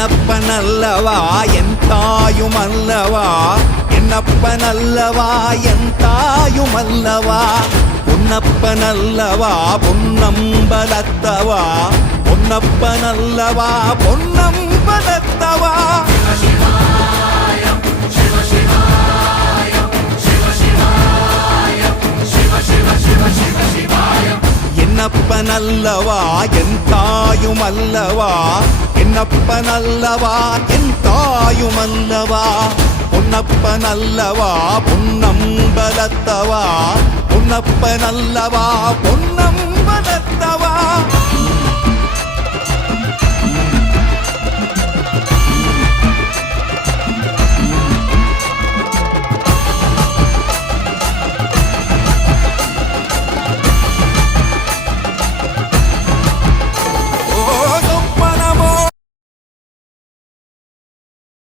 என்னப்பனல்லவா என் தாயுமல்லவா, என்னப்பனல்லவா என் தாயுமல்லவா, பொன்னப்பனல்லவா பொன்னம்பலத்தவா, பொன்னப்பனல்லவா பொன்னம்பலத்தவா. என்னப்பனல்லவா என் தாயுமல்லவா, என்னப்பனல்லவா என் தாயுமல்லவா, பொன்னப்பனல்லவா பொன்னம்பலத்தவா, பொன்னப்பனல்லவா பொன்னம்பலத்தவா.